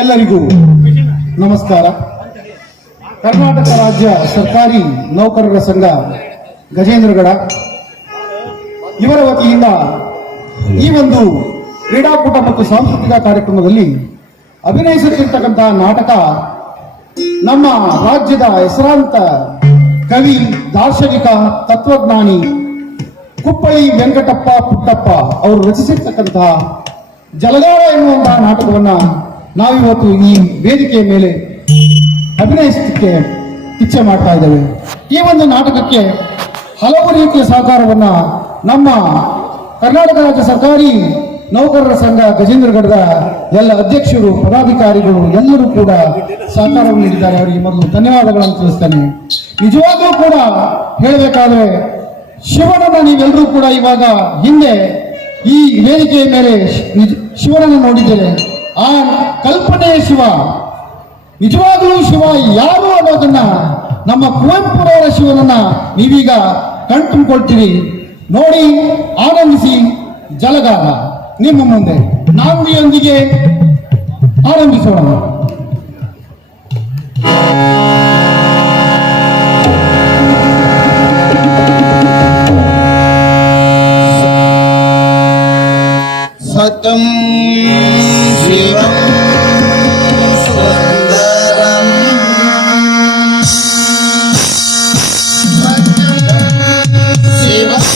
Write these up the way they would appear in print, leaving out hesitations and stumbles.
ಎಲ್ಲರಿಗೂ ನಮಸ್ಕಾರ. ಕರ್ನಾಟಕ ರಾಜ್ಯ ಸರ್ಕಾರಿ ನೌಕರರ ಸಂಘ ಗಜೇಂದ್ರಗಡ ಇವರ ವತಿಯಿಂದ ಈ ಒಂದು ಕ್ರೀಡಾಕೂಟ ಮತ್ತು ಸಾಂಸ್ಕೃತಿಕ ಕಾರ್ಯಕ್ರಮದಲ್ಲಿ ಅಭಿನಯಿಸುತ್ತಿರ್ತಕ್ಕಂತಹ ನಾಟಕ ನಮ್ಮ ರಾಜ್ಯದ ಹೆಸರಾಂತ ಕವಿ, ದಾರ್ಶನಿಕ, ತತ್ವಜ್ಞಾನಿ ಕುಪ್ಪಳಿ ವೆಂಕಟಪ್ಪ ಪುಟ್ಟಪ್ಪ ಅವರು ರಚಿಸಿರ್ತಕ್ಕಂತಹ ಜಲಗಾರ ಎನ್ನುವಂತಹ ನಾಟಕವನ್ನ ನಾವಿವತ್ತು ಈ ವೇದಿಕೆಯ ಮೇಲೆ ಅಭಿನಯಿಸಲಿಕ್ಕೆ ಇಚ್ಛೆ ಮಾಡ್ತಾ ಇದ್ದೇವೆ. ಈ ಒಂದು ನಾಟಕಕ್ಕೆ ಹಲವು ರೀತಿಯ ಸಹಕಾರವನ್ನ ನಮ್ಮ ಕರ್ನಾಟಕ ರಾಜ್ಯ ಸರ್ಕಾರಿ ನೌಕರರ ಸಂಘ ಗಜೇಂದ್ರಗಡದ ಎಲ್ಲ ಅಧ್ಯಕ್ಷರು, ಪದಾಧಿಕಾರಿಗಳು ಎಲ್ಲರೂ ಕೂಡ ಸಹಕಾರವನ್ನು ನೀಡಿದ್ದಾರೆ. ಅವರಿಗೆ ಮೊದಲು ಧನ್ಯವಾದಗಳನ್ನು ತಿಳಿಸ್ತೇನೆ. ನಿಜವಾಗ್ಲೂ ಕೂಡ ಹೇಳಬೇಕಾದ್ರೆ ಶಿವನನ್ನ ನೀವೆಲ್ಲರೂ ಕೂಡ ಇವಾಗ ಹಿಂದೆ ಈ ವೇದಿಕೆಯ ಮೇಲೆ ಶಿವನನ್ನು ನೋಡಿದ್ದೇವೆ. ಆ ಕಲ್ಪನೆಯ ಶಿವ, ನಿಜವಾಗ್ಲೂ ಶಿವ ಯಾರು ಅನ್ನೋದನ್ನ ನಮ್ಮ ಕುವೆಂಪುರವರ ಶಿವನನ್ನ ನೀವೀಗ ಕಣ್ತುಂಬಿಕೊಳ್ತೀರಿ. ನೋಡಿ, ಆನಂದಿಸಿ. ಜಲಗಾರ ನಿಮ್ಮ ಮುಂದೆ ನಾಂದಿಯೊಂದಿಗೆ ಆರಂಭಿಸೋಣ. ಸತಂ ಶಿವಂ ಸುಂದರಂ ಶಿವಂ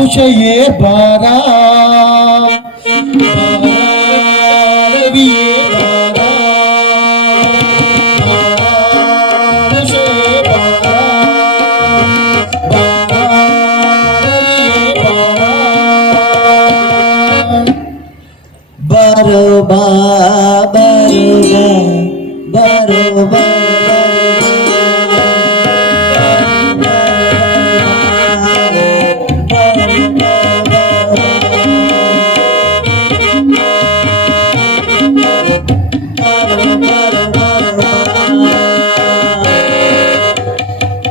ಉಷಯೇ ಬಾರ ರವಿಯೇ ಬಾರ ಉಷಯೇ ಬಾರ ರವಿಯೇ ಬಾರ ಬರೋ ಬಾ ಬರೋ ಬಾ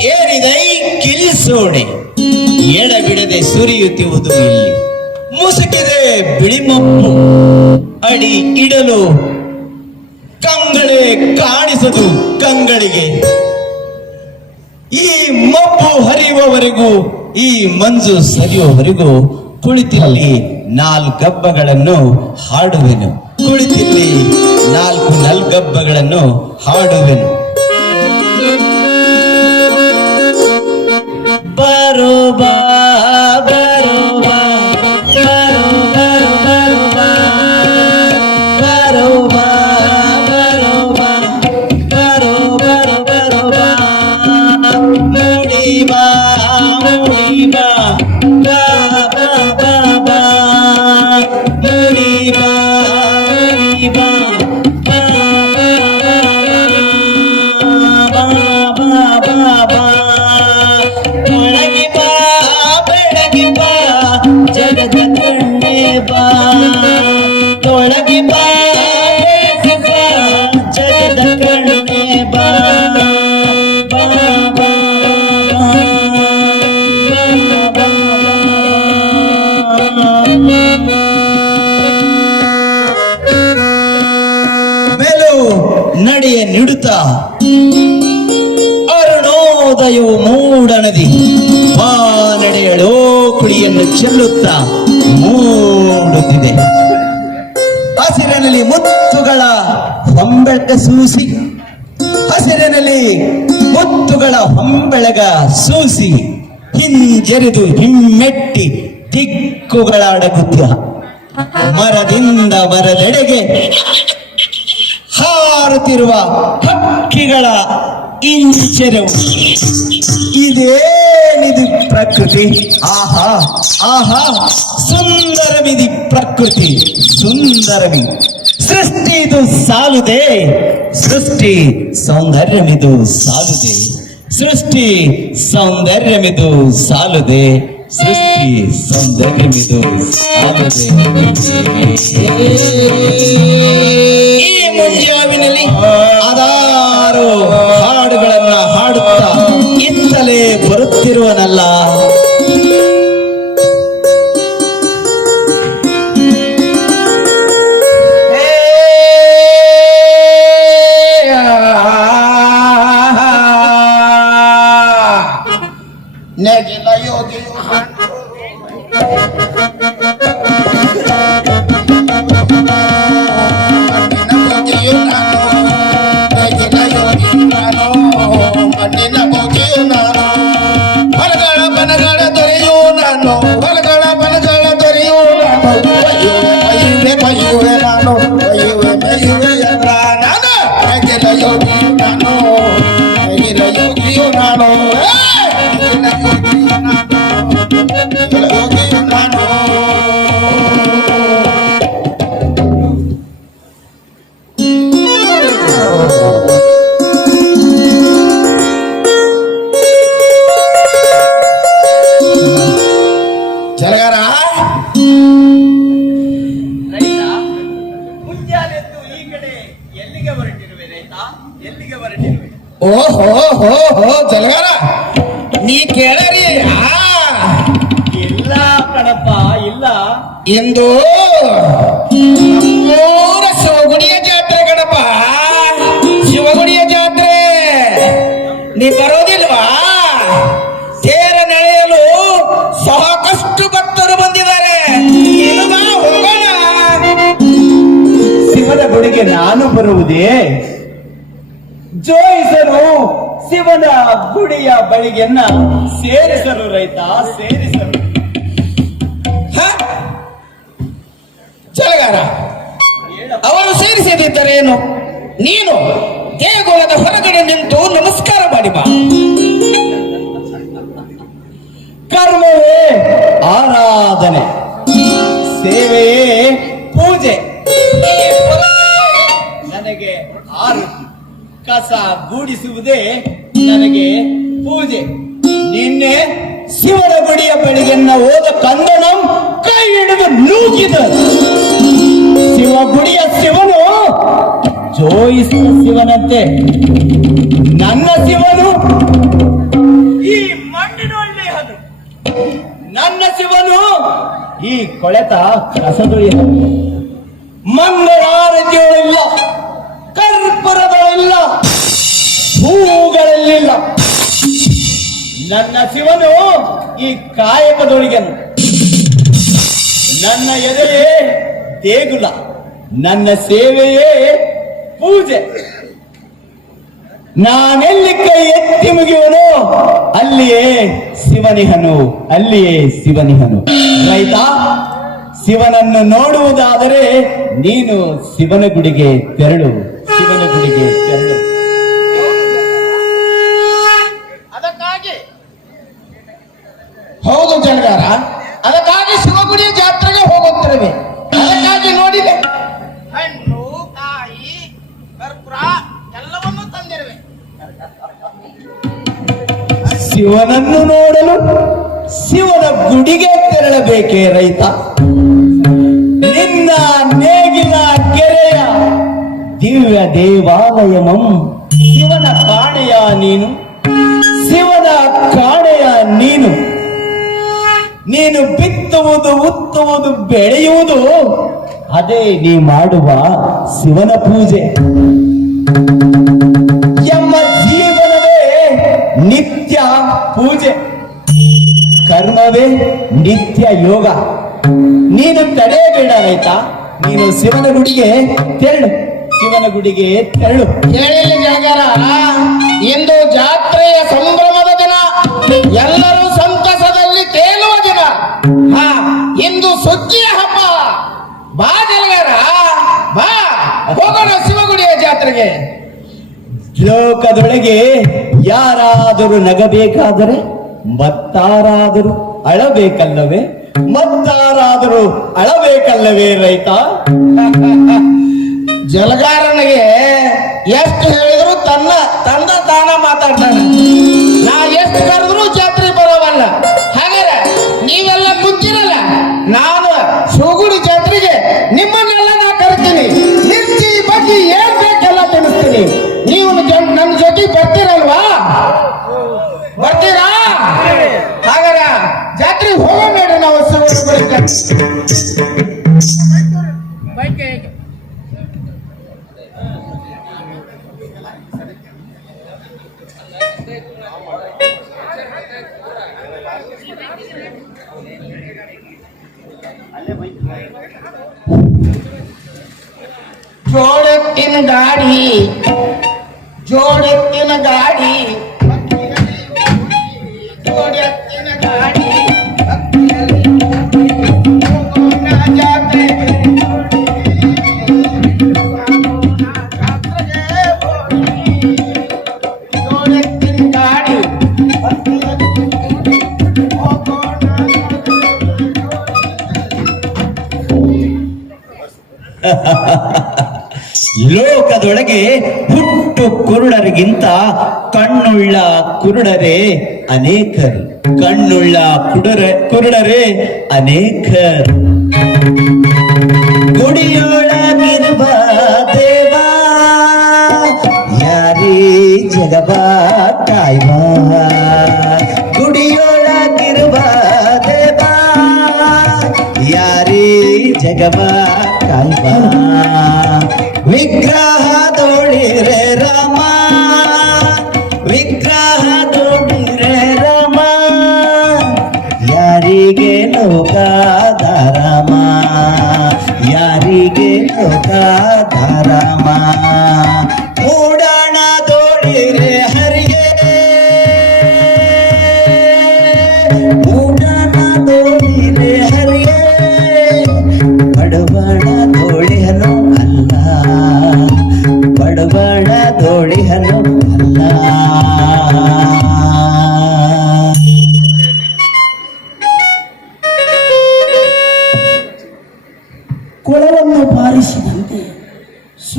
ಏರಿದೈ ಕಿಲ್ಸೋಣೆ ಎಡಬಿಡದೆ ಸುರಿಯುತ್ತಿರುವುದು ಇಲ್ಲಿ ಮುಸುಕಿದೆ ಬಿಳಿಮಬ್ಬು ಅಡಿ ಇಡಲು ಕಂಗಳೇ ಕಾಣಿಸದು ಕಂಗಳಿಗೆ ಈ ಮಬ್ಬು ಹರಿಯುವವರೆಗೂ ಈ ಮಂಜು ಸರಿಯುವವರೆಗೂ ಕುಳಿತಿಲ್ಲಿ ನಾಲ್ಗಬ್ಬಗಳನ್ನು ಹಾಡುವೆನು ಕುಳಿತಿಲ್ಲಿ ನಾಲ್ಕು ನಲ್ಗಬ್ಬಗಳನ್ನು ಹಾಡುವೆನು ಬರೋ ಬಾ ಬರೋ ಬಾ ಬರೋ ಬರೋ ಬರೋ ಬಾ ಬರೋ ಬಾ ಬರೋ ಬಾ ಬರೋ ಬರೋ ಬರೋ ಬಾ ಮುಡಿ ಬಾ ಬಾ ಬಾ ಬಾ ಬಾ ಮುಡಿ ಬಾ ಬಾ ಬಾ ಬಾ ಬಾ ಬೆಳಗಿ ಬಾ ಜಗದ ಕಣ್ಣೆ ಬಾ ತೊಳಗಿ ಬಾ ಬೆಳಗಿ ಬಾ ಜಗದ ಕಣ್ಣೆ ಬಾ ಬಾ ಬಾ ಮೇಲು ನಡೆಯ ನಿಡುತ್ತಾ ಅರುಣೋದಯವು ಮೂಡನದಿ ಬಾ ನಡೆಯಳೋ ಕುಳಿಯನ್ನು ಚೆಲ್ಲುತ್ತಾ ಮೂಡುತ್ತಿದೆ ಹಸಿರಿನಲ್ಲಿ ಮುತ್ತುಗಳ ಹೊಂಬೆಳಗ ಸೂಸಿ ಹಸಿರಿನಲ್ಲಿ ಮುತ್ತುಗಳ ಹೊಂಬೆಳಗ ಸೂಸಿ ಹಿಂಜರಿದು ಹಿಮ್ಮೆಟ್ಟಿ ದಿಕ್ಕುಗಳಾಡಗುತ್ತ ಮರದಿಂದ ಮರದೆಡೆಗೆ ಹಾರುತ್ತಿರುವ ಹಕ್ಕಿಗಳ ಇಂಚೆರವು ಇದೇನಿದು ಪ್ರಕೃತಿ ಆಹಾ ಆಹಾ ಸುಂದರವಿದಿ ಪ್ರಕೃತಿ ಸುಂದರವಿ ಸೃಷ್ಟಿ ಇದು ಸಾಲುದೆ ಸೃಷ್ಟಿ ಸೌಂದರ್ಯಮಿದು ಸಾಲುದೆ ಸೃಷ್ಟಿ ಸೌಂದರ್ಯಮಿದು ಸಾಲುದೆ ಸೃಷ್ಟಿ ಸೌಂದರ್ಯಮಿದು ಸಾಲುದೆ ಈ ಮುಂಜಾವಿನಲ್ಲಿ ಅದಾರು ಹಾಡುಗಳನ್ನ ಹಾಡುತ್ತಾ ಇತ್ತಲೇ ಬರುತ್ತಿರುವನಲ್ಲ ನೆಗಿಲ ಯೋಗಿಯು ಓಹೋ ಹೋ ಹೋ ಜಲಗಾರ ನೀ ಕೇಳರಿ ಇಲ್ಲ ಕಣಪ್ಪ ಇಲ್ಲ ಎಂದು ನಮ್ಮೂರ ಶಿವಗುಡಿಯ ಜಾತ್ರೆ ಕಣಪ್ಪ ಶಿವಗುಡಿಯ ಜಾತ್ರೆ ಬಳಿಗೆ ನಾನು ಬರುವುದೇ? ಜೋಯಿಸರು ಶಿವನ ಗುಡಿಯ ಬಳಿಗೆನ್ನ ಸೇರಿಸರು ರೈತ, ಸೇರಿಸರು. ಜಲಗಾರ, ಅವರು ಸೇರಿಸದಿದ್ದರೇನು? ನೀನು ದೇಗುಲದ ಹೊರಗಡೆ ನಿಂತು ನಮಸ್ಕಾರ ಮಾಡಿ ಬಾ. ಕರ್ಮವೇ ಆರಾಧನೆ, ಸೇವೆಯೇ ಪೂಜೆ. ನನಗೆ ಆರತಿ, ಕಸ ಗೂಡಿಸುವುದೇ ನನಗೆ ಪೂಜೆ. ನಿನ್ನೆ ಶಿವನ ಗುಡಿಯ ಬಳಿಗೆನ್ನ ಹೋದ ಕಂದನಂ ಕೈ ಹಿಡಿದು ನೂಕಿದ. ಶಿವ ಗುಡಿಯ ಶಿವನು ಜೋಯಿಸಿದ ಶಿವನಂತೆ ನನ್ನ ಶಿವನು ಈ ಮಣ್ಣಿನೊಳ್ಳೆ ಹನು. ನನ್ನ ಶಿವನು ಈ ಕೊಳೆತ ಕಸದೊಳ್ಳೆ ಹನು. ಮಂಗಳಾರತಿಗಳಿಲ್ಲ, ಕರ್ಪೂರಗಳಿಲ್ಲ, ಹೂಗಳಲ್ಲಿಲ್ಲ. ನನ್ನ ಶಿವನು ಈ ಕಾಯಕದೊಳಗೆನು. ನನ್ನ ಎದೆಯೇ ದೇಗುಲ, ನನ್ನ ಸೇವೆಯೇ ಪೂಜೆ. ನಾನೆಲ್ಲಿ ಕೈ ಎತ್ತಿ ಮುಗಿಯುವನು ಅಲ್ಲಿಯೇ ಶಿವನಿಹನು, ಅಲ್ಲಿಯೇ ಶಿವನಿಹನು. ರೈತ, ಶಿವನನ್ನು ನೋಡುವುದಾದರೆ ನೀನು ಶಿವನ ಗುಡಿಗೆ ತೆರಳು, ಶಿವನ ಗುಡಿಗೆ ತೆರಳು. ಅದಕ್ಕಾಗಿ ಹೌದು ಜಲಗಾರ, ಅದಕ್ಕಾಗಿ ಶಿವಗುಡಿಯ ಜಾತ್ರೆಗೆ ಹೋಗುತ್ತಿರುವೆ. ಅದಕ್ಕಾಗಿ ನೋಡಿದೆ, ಹಣ್ಣು ಕಾಯಿ ಕರ್ಪೂರ ಎಲ್ಲವನ್ನೂ ತಂದಿರುವೆ. ಶಿವನನ್ನು ನೋಡಲು ಶಿವನ ಗುಡಿಗೆ ತೆರಳಬೇಕೇ ರೈತ? ನಿನ್ನ ನೇಗಿಲ ಕೆರೆಯ ದಿವ್ಯ ದೇವಾಲಯಮಂ ಶಿವನ ಕಾಣೆಯ ನೀನು, ಶಿವನ ಕಾಣೆಯ ನೀನು. ನೀನು ಬಿತ್ತುವುದು, ಉತ್ತುವುದು, ಬೆಳೆಯುವುದು ಅದೇ ನೀ ಮಾಡುವ ಶಿವನ ಪೂಜೆ. ಎಂಬ ಜೀವನವೇ ನಿತ್ಯ ಪೂಜೆ, ಕರ್ಮವೇ ನಿತ್ಯ ಯೋಗ. ನೀನು ತಡೆಯಬೇಡ ರೈತ, ನೀನು ಶಿವನ ಗುಡಿಗೆ ತೆರಳು, ಶಿವನ ಗುಡಿಗೆ ತೆರಳು. ಕೇಳಿಲ್ಲ ಜಲಗಾರ, ಇಂದು ಜಾತ್ರೆಯ ಸಂಭ್ರಮದ ದಿನ, ಎಲ್ಲರೂ ಸಂತಸದಲ್ಲಿ ತೇಲುವ ದಿನ. ಇಂದು ಸುಗ್ಗಿಯ ಹಬ್ಬ. ಬಾ ಜಲಗಾರ, ಬಾ, ಹೋಗೋಣ ಶಿವಗುಡಿಯ ಜಾತ್ರೆಗೆ. ಲೋಕದೊಳಗೆ ಯಾರಾದರೂ ನಗಬೇಕಾದರೆ ಮತ್ತಾರಾದರೂ ಅಳಬೇಕಲ್ಲವೇ? ಮತ್ತಾರಾದರೂ ಅಳಬೇಕಲ್ಲವೇ ರೈತ? ಜಲಗಾರನಿಗೆ ಎಷ್ಟು ಹೇಳಿದ್ರು ತಂದ ತಾನ ಮಾತಾಡ್ತಾನೆ. ನಾ ಎಷ್ಟು ಕರೆದ್ರು ಜಾತ್ರೆ ಬರೋವಲ್ಲ. ಹಾಗಾದ್ರೆ ನೀವೆಲ್ಲ ಕುಂತಿರಲ್ಲ, ನಾನು ಶಿವಗುಡಿ ಜಾತ್ರೆಗೆ ನಿಮ್ಮನ್ನೆಲ್ಲ ನಾ ಕರಿತೀನಿ. ಮಿರ್ಚಿ ಬಜ್ಜಿ ಏನ್ ಬೇಕೆಲ್ಲ ತಿನ್ನಿಸ್ತೀನಿ. ನೀವು ನನ್ನ ಜೊತೆ ಬರ್ತೀರಲ್ವಾ? ಬರ್ತೀರಾ? ಹಾಗಾದ್ರೆ ಜಾತ್ರೆಗೆ ಹೋಗೋಣ ನಾವು ಶಿವಗುಡಿ ಜೋಡೆತ್ತಿನ ಗಾಡಿ, ಜೋಡೆತ್ತಿನ ಗಾಡಿ, ಜೋಡೆತ್ತಿನ ಗಾಡಿ, ಜಾತ್ರೆ ಜೋಡೆತ್ತಿನ ಗಾಡಿ. ಲೋಕದೊಳಗೆ ಹುಟ್ಟು ಕುರುಡರಿಗಿಂತ ಕಣ್ಣುಳ್ಳ ಕುರುಡರೇ ಅನೇಕರು, ಕಣ್ಣುಳ್ಳ ಕುರುಡರೇ ಅನೇಕರು. ಗುಡಿಯೊಳಗಿರುವ ದೇವ ಯಾರೀ ಜಗವ ಕಾಯ್ವ, ಗುಡಿಯೊಳಗಿರುವ ದೇವ ಯಾರೀ ಜಗವ ಕಾಯ್ವ. ವಿಗ್ರಹ ತೋಳಿರೆ ರಾಮ, ವಿಗ್ರಹ ತೋಳಿರೆ ರಾಮ, ಯಾರಿಗೆ ಲೋಕಧಾರಮ, ಯಾರಿಗೆ ಲೋಕಧಾರಮ.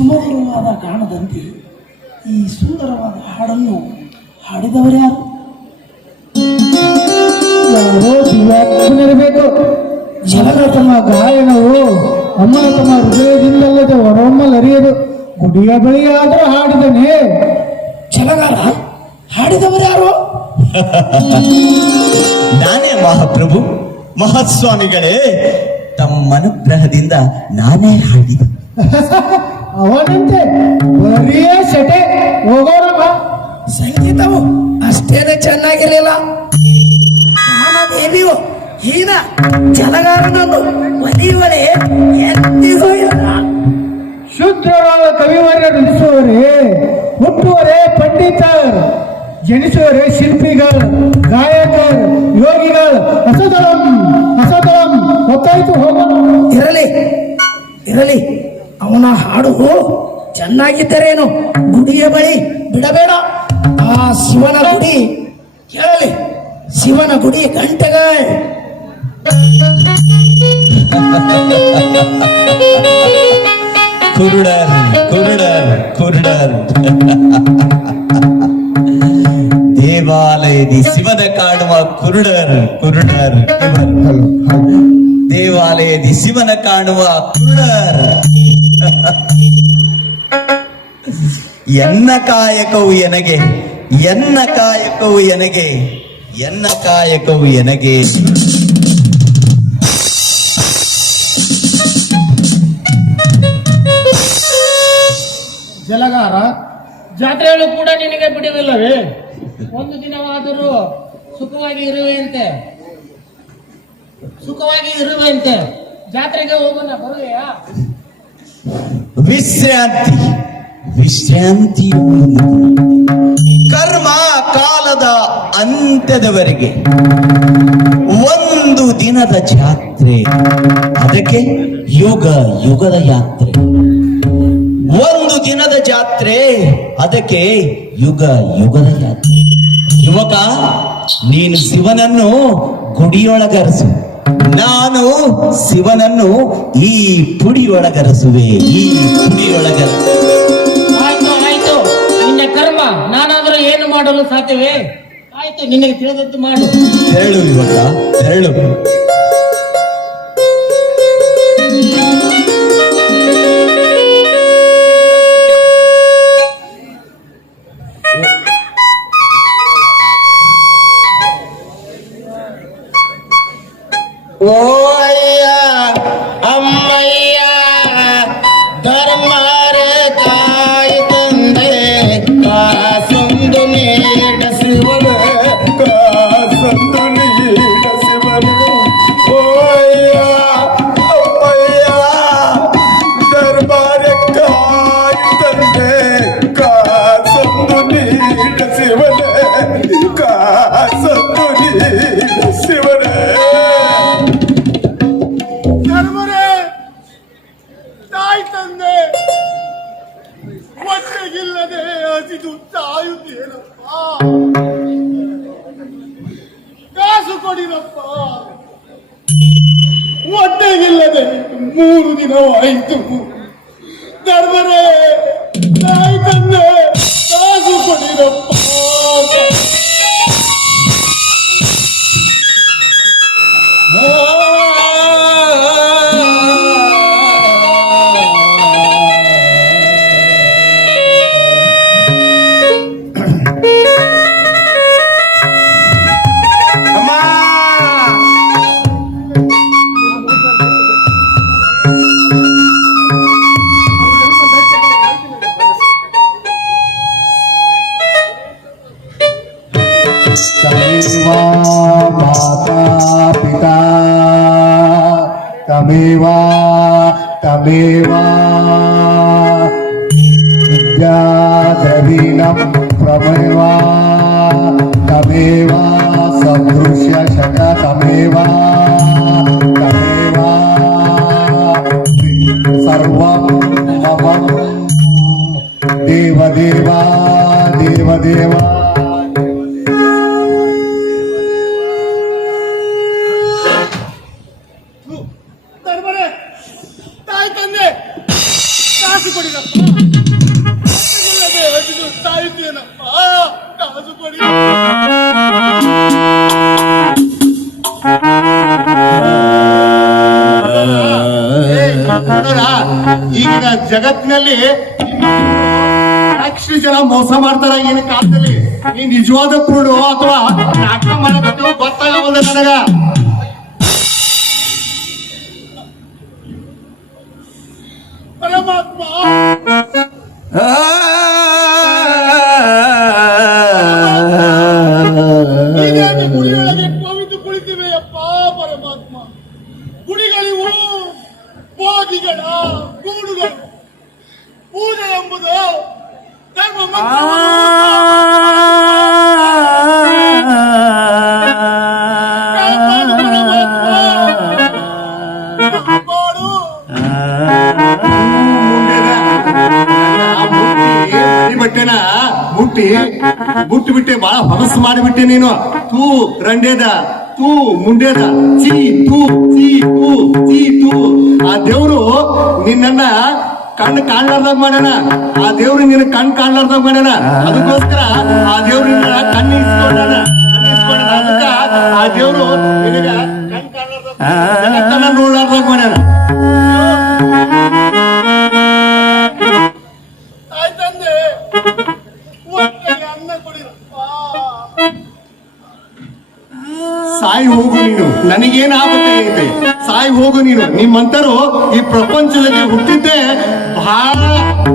ಸುಮಧುರವಾದ ಗಾನದಂತೆ ಈ ಸುಂದರವಾದ ಹಾಡನ್ನು ಹಾಡಿದವರ್ಯಾರು? ಯಾರೋ ದಿವ್ಯಾತ್ಮನಿರಬೇಕು. ಜನರ ತಮ್ಮ ಗಾಯನವು ಅಮ್ಮನ ತಮ್ಮ ಹೃದಯದಿಂದಲ್ಲದೆ ಹೊರಹೊಮ್ಮಲರಿಯದು. ಗುಡಿಯ ಬಳಿಯಾದರೂ ಹಾಡಿದನೇ. ಛಲಗಾರ ಹಾಡಿದವರ್ಯಾರು? ನಾನೇ ಮಹಾಪ್ರಭು. ಮಹಾಸ್ವಾಮಿಗಳೇ, ತಮ್ಮ ಅನುಗ್ರಹದಿಂದ ನಾನೇ ಹಾಡಿದೆ. ಅವನಂತೆ ಬರಿಯೇ ಸೆಟೆ. ಹೋಗೋರಮ್ಮ. ಸಂಗೀತವು ಅಷ್ಟೇನೆ ಚೆನ್ನಾಗಿರಲಿಲ್ಲ. ದೇವಿಯು ಹೀನ ಛಲಗಾರನನ್ನು ಒಲಿಯುವರೆ ಎಂದಿಗೂ ಇಲ್ಲ. ಶುದ್ಧವಾದ ಕವಿವರ್ಯರು ಇರಿಸುವವರೇ, ಹುಟ್ಟುವರೇ ಪಂಡಿತರು, ಜನಿಸುವರೇ ಶಿಲ್ಪಿಗಳು, ಗಾಯಕರು, ಯೋಗಿಗಳು. ಅಸದಳಂ ಅಸದಳಂ ಗೊತ್ತಾಯ್ತು. ಹೋಗೋಣ. ಇರಲಿ ಇರಲಿ, ಅವನ ಹಾಡು ಚೆನ್ನಾಗಿದ್ದರೇನು ಗುಡಿಯ ಬಳಿ ಬಿಡಬೇಡ. ಆ ಶಿವನ ಗುಡಿ ಕೇಳಲಿ, ಶಿವನ ಗುಡಿ ಗಂಟೆಗಳು. ಕುರುಡರ್ ಕುರುಡರ್ ಕುರುಡರ್ ದೇವಾಲಯದಿ ಶಿವನ ಕಾಣುವ ಕುರುಡರ್ ಕುರುಡರ್ ಇವರು. ದೇವಾಲಯದಿ ಶಿವನ ಕಾಣುವ ಕುರುಡರ್. ಎನ್ನ ಕಾಯಕವು ಎನಗೆ, ಎನ್ನ ಕಾಯಕವು ಎನಗೆ, ಎನ್ನ ಕಾಯಕವು ಎನಗೆ. ಜಲಗಾರ, ಜಾತ್ರೆಗಳು ಕೂಡ ನಿನಗೆ ಬಿಡುವಿಲ್ಲವೇ? ಒಂದು ದಿನವಾದರೂ ಸುಖವಾಗಿ ಇರುವೆಯಂತೆ, ಸುಖವಾಗಿ ಇರುವೆಯಂತೆ. ಜಾತ್ರೆಗೆ ಹೋಗೋಣ, ಬರುವೆಯಾ? ವಿಶ್ರಾಂತಿ ವಿಶ್ರಾಂತಿ ಕರ್ಮ ಕಾಲದ ಅಂತ್ಯದವರೆಗೆ ಒಂದು ದಿನದ ಜಾತ್ರೆ, ಅದಕ್ಕೆ ಯುಗ ಯುಗದ ಯಾತ್ರೆ. ಒಂದು ದಿನದ ಜಾತ್ರೆ, ಅದಕ್ಕೆ ಯುಗ ಯುಗದ ಯಾತ್ರೆ. ಯುವಕ, ನೀನು ಶಿವನನ್ನು ಗುಡಿಯೊಳಗರಸು, ನಾನು ಶಿವನನ್ನು ಈ ಪುಡಿಯೊಳಗರಸುವೆ. ಈ ಪುಡಿಯೊಳಗರಸು. ಆಯ್ತು ಆಯ್ತು, ನಿನ್ನ ಕರ್ಮ. ನಾನಾದರೂ ಏನು ಮಾಡಲು ಸಾಧ್ಯವೇ? ಆಯ್ತು, ನಿನಗೆ ತಿಳಿದದ್ದು ಮಾಡು. ತೆರಳು ಯುವಕ, ತೆರಳು. ಓ ಅಯ್ಯ ಅಮ್ಮಯ್ಯ ಧರ್ಮರ ತಾಯಿ ತಂದೆ ಕಾಸೊಂದು ನೀಡಸಿವನ, ಕಾಸೊಂದು ನೀಡಸಿವನ. ಓ ಅಯ್ಯ ಅಮ್ಮಯ್ಯ ಧರ್ಮರ ತಾಯಿ ತಂದೆ ಕಾಸೊಂದು ನೀಡಸಿವನ, ಕಾಸೊಂದು ನೀಡಸಿವನ. ತಾಯಿ ತಂದೆ ಹೊಟ್ಟೆಗಿಲ್ಲದೆ ಹಸಿದು ಸಾಯುತ್ತೇನಪ್ಪ. ಕಾಸು ಕೊಡಿರಪ್ಪ. ಹೊಟ್ಟೆಗಿಲ್ಲದೆ 3 ದಿನವಾಯಿತು. ಧರ್ಮರೇ, ತಾಯಿ ತಂದೆ ಕಾಸು ಕೊಡಿರಪ್ಪ. तमेव माता पिता, तमेव तमेव विद्याद्रवीणं प्रमेव, तमेव सदृश्य शक, तमेव तमेव सर्वं मम देवदेव देवदेव. ಧರ್ಮರೇ, ತಾಯಿ ತಂದೆ ಕಾಸು ಕೊಡಿರಪ್ಪ. ಕಾಲದಲ್ಲಿ ಎಷ್ಟು ಜನ ಮೋಸ ಮಾಡ್ತಾರ ಈಗಿನ ಕಾಲದಲ್ಲಿ. ನೀ ನಿಜವಾದ ಕುರುಡು ಅಥವಾ ನಾಟಕ ಮಾಡಬೇಕು ಗೊತ್ತಾಗವಲ್ಲ ನನಗ. ಪರಮಾತ್ಮ ಹೀಗಾಗಿ ಗುಡಿಯೊಳಗೆ ಪವಿತ್ರ ಕುಳಿತಿವೆ ಅಪ್ಪ ಪರಮಾತ್ಮ. ಗುಡಿಗಳಿವು ಭೋಗಿಗಳ ಗೂಡುಗಳು. ಪೂಜೆ ಎಂಬುದು ಧರ್ಮ ಬಟ್ಟೆನ ಮುಟ್ಟಿ ಬಿಟ್ಟೆ ಬಹಳ ಹೊಲಸು ಮಾಡಿಬಿಟ್ಟೆ ನೀನು. ತೂ ರಂಡೇದ, ತೂ ಮುಂಡೇದ, ಚೀ ತೂ ಚೀ ತೂ ಚೀ ತೂ. ಆ ದೇವ್ರು ನಿನ್ನನ್ನ ಕಣ್ಣು ಕಾಣ್ಲಾರ್ದಾಗ ಮಾಡ್ಯಾನ. ಆ ದೇವ್ರು ನಿನ್ನ ಕಣ್ಣು ಕಾಣ್ಲಾರ್ದಾಗ ಮಾಡ್ಯಾನ. ಅದಕ್ಕೋಸ್ಕರ ಆ ದೇವ್ರು ನಿನ್ನ ಕಣ್ಣು ಇಸ್ಕೊಂಡಾನ. ಅದಕ್ಕ ಆ ದೇವ್ರು ನಿನಗ ಕಣ್ಣು ಕಾಣ್ಲಾರ್ದಾಗ ನೋಡ್ಲಾರ್ದಾಗ ಮಾಡ್ಯಾನ. ಆಯ್ತಂದ್ರೆ ಹೊಟ್ಟೆಗೆ ಅನ್ನ ಕೊಡಿರಪ್ಪ. ಸಾಯಿ ಹೋಗು ನೀನು, ನನಗೇನು ಆಗಬೇಕಾಗೈತೆ. ಸಾಯಿ ಹೋಗು ನೀನು. ನಿಮ್ಮಂತರು ಈ ಪ್ರಪಂಚದಲ್ಲಿ ಹುಟ್ಟಿದ್ದೆ ಬಹಳ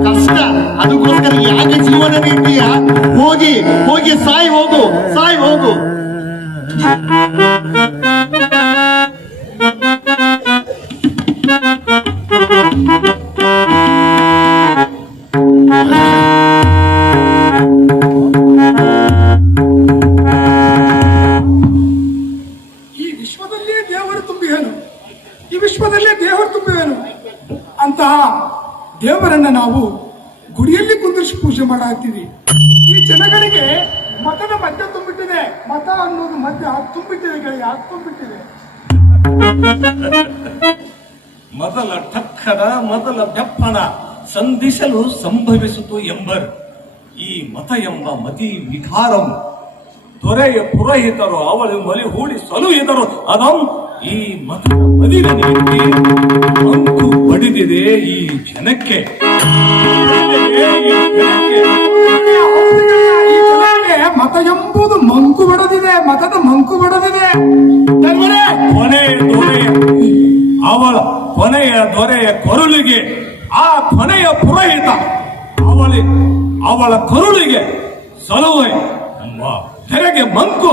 ಕಷ್ಟ. ಅದಕ್ಕೋಸ್ಕರ ಯಾಕೆ ಜೀವನ ನೀಡ್ತೀಯ? ಹೋಗಿ ಹೋಗಿ ಸಾಯಿ ಹೋಗು, ಸಾಯಿ ಹೋಗು. ಅಂತಹ ದೇವರನ್ನ ನಾವು ಗುಡಿಯಲ್ಲಿ ಕುಂದಿರಿಸಿ ಪೂಜೆ ಮಾಡಾಕ್ತೀವಿ. ಈ ಜನಗಳಿಗೆ ಮತದ ಮಧ್ಯ ತುಂಬಿಟ್ಟಿದೆ. ಮತ ಅನ್ನೋದು ಮಧ್ಯ ತುಂಬಿಟ್ಟಿದೆ ಗೆಳೆಯ, ತುಂಬಿಟ್ಟಿದೆ. ಮೊದಲ ಠಕ್ಕನ ಮೊದಲ ಬೆಪ್ಪನ ಸಂಧಿಸಲು ಸಂಭವಿಸಿತು ಎಂಬರು. ಈ ಮತ ಎಂಬ ಮತಿ ವಿಕಾರಂ ದೊರೆಯ ಪುರೋಹಿತರು ಅವಳು ಮಲಿ ಹೂಡಿ ಸಲುಹಿದರು. ಅದಂ ಈ ಮತದ ಮದಿನ ನೀತಿ ಮಂಕು ಬಡಿದಿದೆ ಈ ಜನಕ್ಕೆ. ಮತ ಎಂಬುದು ಮಂಕು ಬಡದಿದೆ, ಮತದ ಮಂಕು ಬಡದಿದೆ. ಕೊನೆಯ ದೊರೆಯ ಕೊನೆಯ ದೊರೆಯ ಕೊರಳಿಗೆ ಆ ಕೊನೆಯ ಪುರೋಹಿತ ಅವಳ ಕರುಳಿಗೆ ಸಲುವೆ ಧರೆಗೆ ಮಂಕು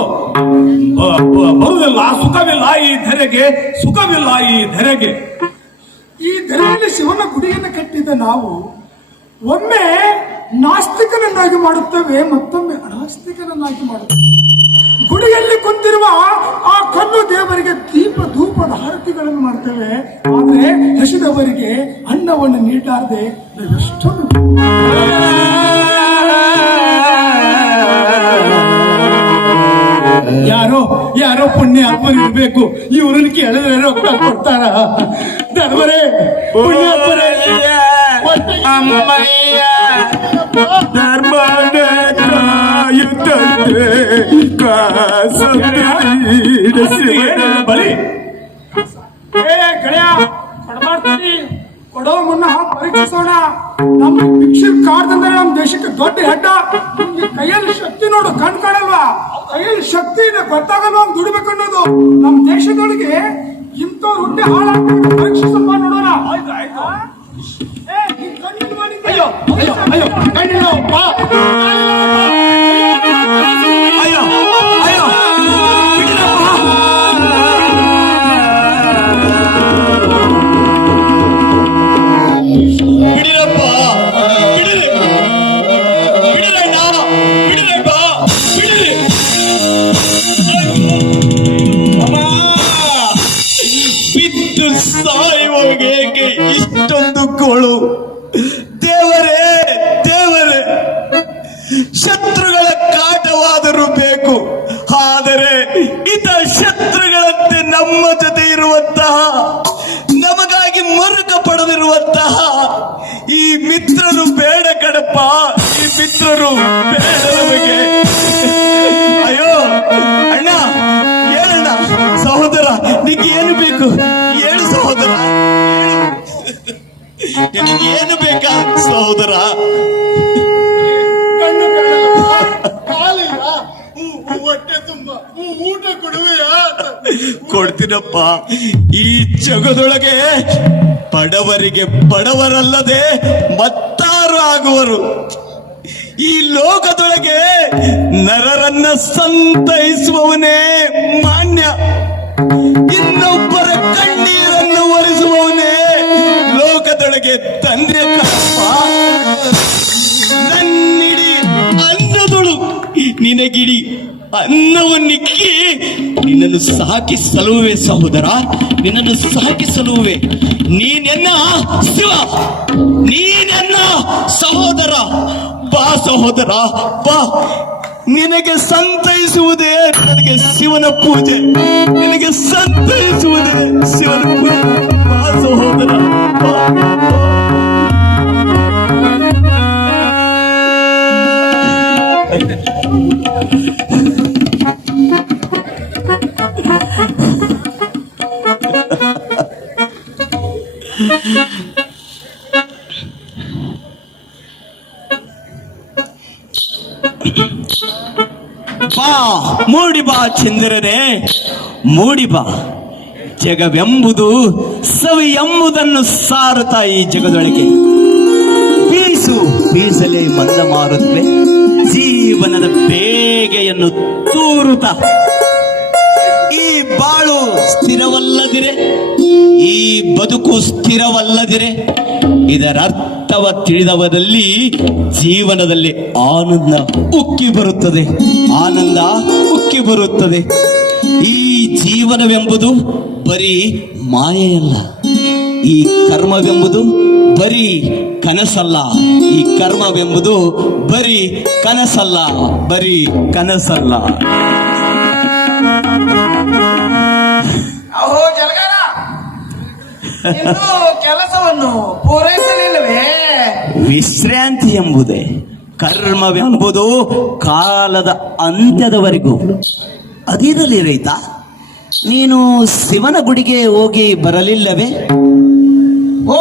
ಬರುವುದಿಲ್ಲ, ಸುಖವಿಲ್ಲ ಈ ಧರೆಗೆ, ಸುಖವಿಲ್ಲ ಈ ಧರೆಗೆ. ಈ ಧರೆಯಲ್ಲಿ ಶಿವನ ಗುಡಿಯನ್ನು ಕಟ್ಟಿದ ನಾವು ಒಮ್ಮೆ ನಾಸ್ತಿಕನನ್ನಾಗಿ ಮಾಡುತ್ತೇವೆ, ಮತ್ತೊಮ್ಮೆ ಅನಾಸ್ತಿಕನನ್ನಾಗಿ ಮಾಡುತ್ತೇವೆ. ಗುಡಿಯಲ್ಲಿ ಕುಂತಿರುವ ಆ ಕಲ್ಲು ದೇವರಿಗೆ ದೀಪ ಧೂಪದ ಆರತಿಗಳನ್ನು ಮಾಡ್ತೇವೆ. ಆದ್ರೆ ಹಸಿದವರಿಗೆ ಅನ್ನವನ್ನು ನೀಡಲಾರದೆ ಎಷ್ಟೊಂದು ಯಾರೋ ಪುಣ್ಯ ಅಪ್ಪನಿರ್ಬೇಕು. ಇವ್ರನ್ನ ಕೇಳಿದ್ರೆ ರೊಕ್ಕ ಕೊಡ್ತಾರ? ಧರ್ಮರೇ, ಪುಣ್ಯ ಅಪ್ಪರೇ, ಅಮ್ಮಯ್ಯ ಧರ್ಮದ ಕಾಯುತ್ತಂತೆ ಬಲಿ. ಗೆಳೆಯ ಕೊಡಮಾಡ್ತೀವಿ, ಕೊಡೋ ಮುನ್ನ ಪರೀಕ್ಷಿಸೋಣ. ನಮ್ಮ ಭಿಕ್ಷೆ ಕಾರ್ದಂದ್ರೆ ನಮ್ಮ ದೇಶಕ್ಕೆ ದೊಡ್ಡ ಹೆಡ್ಡ. ನಿಮ್ಗೆ ಕೈಯಲ್ಲಿ ಶಕ್ತಿ ನೋಡು, ಕಣ್ ಕಾಣಲ್ವಾ? ಕೈಯಲ್ಲಿ ಶಕ್ತಿ ಇದೆ, ಗೊತ್ತಾಗಲ್ವಾ ದುಡಿಬೇಕು ಅನ್ನೋದು. ನಮ್ಮ ದೇಶದೊಳಗೆ ಇಂಥವ್ರು ಹುಟ್ಟಿ ಹಾಳಾಗ್ತಾರೆ. ಪರೀಕ್ಷಿಸಪ್ಪ, ನೋಡೋಣ. ಆಯ್ತು ಆಯ್ತು. ಅಯ್ಯೋ ಅಯ್ಯೋ ಅಯ್ಯೋ ಕಣ್ಣಿಲ್ಲ ಅಪ್ಪ. ಅಯ್ಯೋ ಅಯ್ಯೋ ಬಿಡಿರಪ್ಪ, ಬಿಡಿರಿ, ಬಿಡಿರಣ್ಣ, ಬಿಡಿರಪ್ಪ, ಬಿಡಿರಿ. ಬಿದ್ದು ಸಾಯುವವರಿಗೆ ಇಷ್ಟೊಂದು ಗೋಳು. ದೇವರೇ ದೇವರೇ, ಶತ್ರುಗಳ ಕಾಟವಾದರೂ ಬೇಕು, ಆದರೆ ಇತ ಶತ್ರುಗಳಂತೆ ನಮ್ಮ ಜೊತೆ ಇರುವಂತಹ, ನಮಗಾಗಿ ಮರುಕ ಪಡೆದಿರುವಂತಹ ಈ ಮಿತ್ರರು ಬೇಡ ಕಣಪ್ಪ. ಈ ಮಿತ್ರರು ಬೇಡ ನಮಗೆ. ಅಯ್ಯೋ ಅಣ್ಣ, ಹೇಳಣ್ಣ, ಸಹೋದರ, ನಿಗೆ ಏನು ಬೇಕು ಹೇಳು ಸಹೋದರ, ಹೇಳು. ನಿನಗೇನು ಬೇಕಾ ಸಹೋದರ? ಕಣ್ಣು ಕಾಣಲ್ಲ, ಕಾಲಿಲ್ಲ, ಹೊಟ್ಟೆ ತುಂಬ ಊಟ ಕೊಡುವೆಯಾ? ಕೊಡ್ತೀನಪ್ಪ. ಈ ಜಗದೊಳಗೆ ಬಡವರಿಗೆ ಬಡವರಲ್ಲದೆ ಮತ್ತಾರು ಆಗುವರು. ಈ ಲೋಕದೊಳಗೆ ನರರನ್ನ ಸಂತೈಸುವವನೇ ಮಾನ್ಯ. ಇನ್ನೊಬ್ಬರ ಕಣ್ಣೀರನ್ನು ಒರೆಸುವವನೇ ಲೋಕದೊಳಗೆ ತಂದೆ ಕಪ್ಪ. ನನ್ನಿಡಿ ಅನ್ನದೊಳು ನಿನಗಿಡಿ ಅನ್ನವನ್ನಿಕ್ಕಿ ನಿನ್ನನ್ನು ಸಾಕಿ ಸಲುವೆ ಸಹೋದರ, ನಿನ್ನನ್ನು ಸಾಕಿ ಸಲುವೆ. ನೀನೆನ್ನ ಶಿವ, ನೀನೆನ್ನ ಸಹೋದರ. ಬಾ ಸಹೋದರ ಬಾ. ನಿನಗೆ ಸಂತೈಸುವುದೇ ನನಗೆ ಶಿವನ ಪೂಜೆ, ನಿನಗೆ ಸಂತೈಸುವುದೇ ಶಿವನ ಪೂಜೆ. ಬಾ ಸಹೋದರ ಬಾ. ಬಾ ಮೂಡಿ ಬಾ ಚಂದ್ರನೇ, ಮೂಡಿ ಬಾ. ಜಗವೆಂಬುದು ಸವಿ ಎಂಬುದನ್ನು ಸಾರುತ್ತಾ ಈ ಜಗದೊಳಗೆ. ಬೀಸು ಬೀಸಲೇ ಮಂದ ಮಾರುತ್ತವೆ ಜೀವನದ ಬೇಗೆಯನ್ನು ತೂರುತ್ತ. ಈ ಬಾಳು ಸ್ಥಿರವಲ್ಲದಿರೆ, ಈ ಬದುಕು ಸ್ಥಿರವಲ್ಲದಿರೆ, ಇದರ ಅರ್ಥವ ತಿಳಿದವರಲ್ಲಿ ಜೀವನದಲ್ಲಿ ಆನಂದ ಉಕ್ಕಿ ಬರುತ್ತದೆ, ಆನಂದ ಉಕ್ಕಿ ಬರುತ್ತದೆ. ಈ ಜೀವನವೆಂಬುದು ಬರೀ ಮಾಯೆಯಲ್ಲ, ಈ ಕರ್ಮವೆಂಬುದು ಬರೀ ಕನಸಲ್ಲ, ಈ ಕರ್ಮವೆಂಬುದು ಬರೀ ಕನಸಲ್ಲ, ಬರೀ ಕನಸಲ್ಲ. ಅಹೋ ಜಲಗಾರ, ಇನ್ನು ಕೆಲಸವನ್ನು ಪೂರೈಸಲಿಲ್ಲವೇ? ವಿಶ್ರಾಂತಿ ಎಂಬುದೇ ಕರ್ಮವೆಂಬುದು ಕಾಲದ ಅಂತ್ಯದವರೆಗೂ. ಅದಿರಲಿ ರೈತ, ನೀನು ಶಿವನ ಗುಡಿಗೆ ಹೋಗಿ ಬರಲಿಲ್ಲವೇ? ಓ,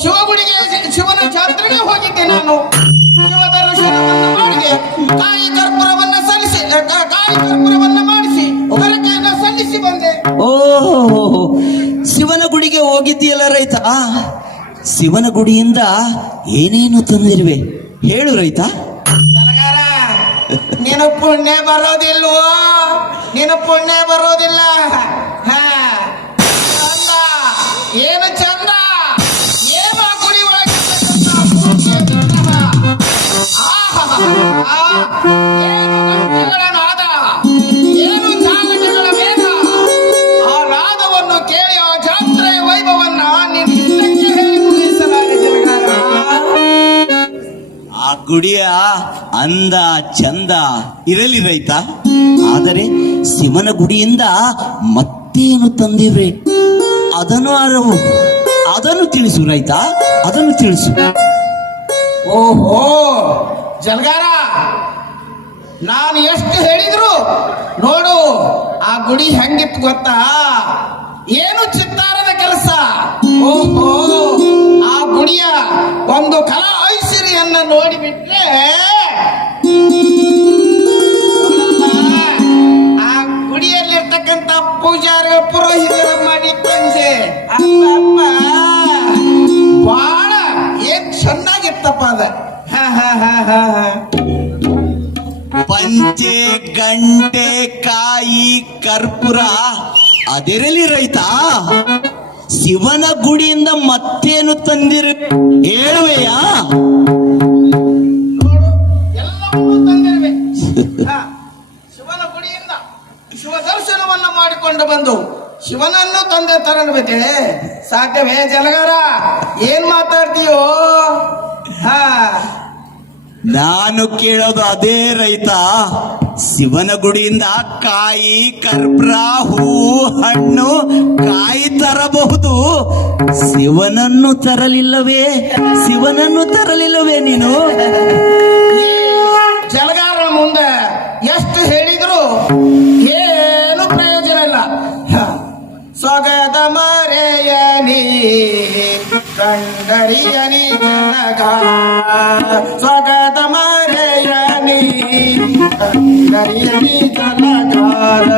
ಶಿವಗುಡಿಗೆ, ಶಿವನ ಜಾತ್ರೆಗೆ ಹೋಗಿದ್ದೆ ನಾನು. ಶಿವ ದರ್ಶನವನ್ನು ಮಾಡಿ ಕಾಯಿ ಕರ್ಪೂರವನ್ನ ಸಲ್ಲಿಸಿ, ಕಾಯಿ ಕರ್ಪೂರವನ್ನ ಮಾಡಿಸಿ ಹೊರಕೆಯನ್ನು ಸಲ್ಲಿಸಿ ಬಂದೆ. ಓಹೋ, ಶಿವನ ಗುಡಿಗೆ ಹೋಗಿದ್ದೀಯಲ್ಲ ರೈತ. ಶಿವನ ಗುಡಿಯಿಂದ ಏನೇನು ತಂದಿರುವೆ ಹೇಳು ರೈತ. ಜಲಗಾರ, ನೀನು ಪುಣ್ಯ ಬರೋದಿಲ್ವೋ? ನೀನು ಪುಣ್ಯ ಬರೋದಿಲ್ಲ. ಹಾ, ಚಂದ, ಏನು ಚಂದ, ಏನು ಗುಡಿ ಒಳಗೆ ಏನು ಗಂಟೆಗಳ ನಾದ, ಏನು ಚಾಲನೆಗಳ ವೇದ. ಆ ನಾದವನ್ನು ಕೇಳಿ ಆ ಜಾತ್ರೆಯ ವೈಭವನ್ನ ನೀನು ಇಷ್ಟಕ್ಕೆ ಹೇಳಿ ಮುಗಿಸಲಾರೆ ಜಲಗಾರ. ಆ ಗುಡಿಯ ಅಂದ ಚಂದ ಇರಲಿ ರೈತ, ಆದರೆ ಶಿವನ ಗುಡಿಯಿಂದ ಮತ್ತೇನು ತಂದಿವ್ರೆ ಅದನ್ನು ತಿಳಿಸು ರೈತ, ಅದನ್ನು ತಿಳಿಸು. ಓಹೋ ಜಲಗಾರ, ನಾನು ಎಷ್ಟು ಹೇಳಿದ್ರು ನೋಡು, ಆ ಗುಡಿ ಹೆಂಗಿತ್ತು ಗೊತ್ತಾ? ಏನು ಚಿತ್ತಾರದ ಕೆಲಸ. ಓಹೋ, ಆ ಗುಡಿಯ ಒಂದು ಕಲಾ ಐಶ್ವರ್ಯನ್ನ ನೋಡಿಬಿಟ್ರೆ ಆ ಗುಡಿಯಲ್ಲಿರ್ತಕ್ಕಂಥ ಪೂಜಾರಿ ಪುರೋಹಿತರ ಮಾಡಿ ಪಂಚೆ ಅಪ್ಪ ಬಹಳ ಏನ್ ಚೆನ್ನಾಗಿತ್ತಪ್ಪ ಅದ. ಪಂಚೆ, ಗಂಟೆ, ಕಾಯಿ, ಕರ್ಪೂರ ಅದಿರಲಿ ರೈತ, ಶಿವನ ಗುಡಿಯಿಂದ ಮತ್ತೇನು ತಂದಿರು ಹೇಳುವೆಯಾ? ನೋಡು, ಎಲ್ಲವನ್ನೂ ತಂದಿರುವೆ. ಶಿವನ ಗುಡಿಯಿಂದ ಶಿವ ದರ್ಶನವನ್ನ ಮಾಡಿಕೊಂಡು ಬಂದು ಶಿವನನ್ನು ತಂದೆ ತರಬೇಕೆ ಸಾಧ್ಯವೇ ಜಲಗಾರ? ಏನ್ ಮಾತಾಡ್ತೀಯೋ? ಹಾ, ನಾನು ಕೇಳೋದು ಅದೇ ರೈತ. ಶಿವನ ಗುಡಿಯಿಂದ ಕಾಯಿ, ಕರ್ಪೂರ, ಹೂ, ಹಣ್ಣು, ಕಾಯಿ ತರಬಹುದು, ಶಿವನನ್ನು ತರಲಿಲ್ಲವೇ? ಶಿವನನ್ನು ತರಲಿಲ್ಲವೇ ನೀನು? ಜಲಗಾರನ ಮುಂದೆ ಎಷ್ಟು ಹೇಳಿದ್ರು ಏನು ಪ್ರಯೋಜನ ಇಲ್ಲ. ಸೊಗದ ಮರೆಯಲಿ ಕಂಡರಿ ಸ್ವಗತ ಮರೆಯನಿ ನರಿಯನಿ ಜಲಗಾರ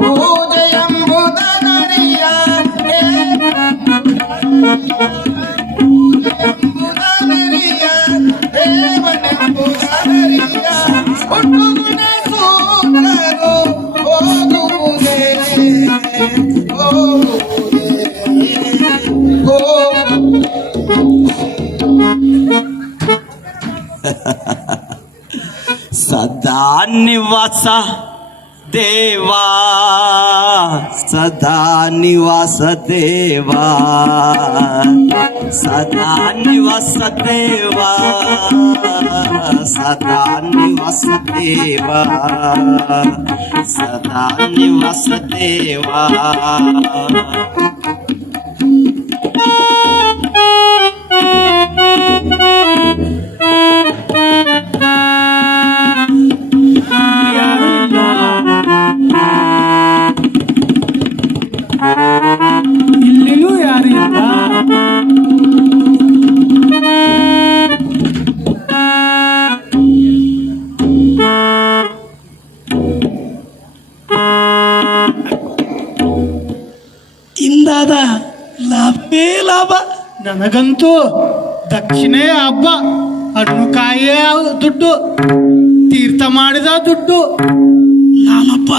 ಪೂಜೆ ಎಂಬುದ ನರಿಯ ದೇವನೆಂಬುದ ನರಿಯ ಹುಟ್ಟುಗುಣ ಸೂತ್ರರು ಹೋಗುವುದೇ ಸದಾ ನಿವಾಸ ದೇವಾ ಸದಾ ನಿವಾಸ ದೇವಾ ಸದಾ ನಿವಾಸ ದೇವಾ ಸದಾ ನಿವಾಸ ದೇವಾ ಸದಾ ನಿವಾಸ ದೇವಾ ಇಲ್ಲಿಯೂ ಯಾರು ಇಲ್ಲ. ಇಂದಾದ ಲಾಭವೇ ಲಾಭ. ನನಗಂತೂ ದಕ್ಷಿಣೆ ಹಬ್ಬ, ಹಣ್ಣು ಕಾಯಿಯ ದುಡ್ಡು, ತೀರ್ಥ ಮಾಡಿದ ದುಡ್ಡು, ನಾಮಪ್ಪ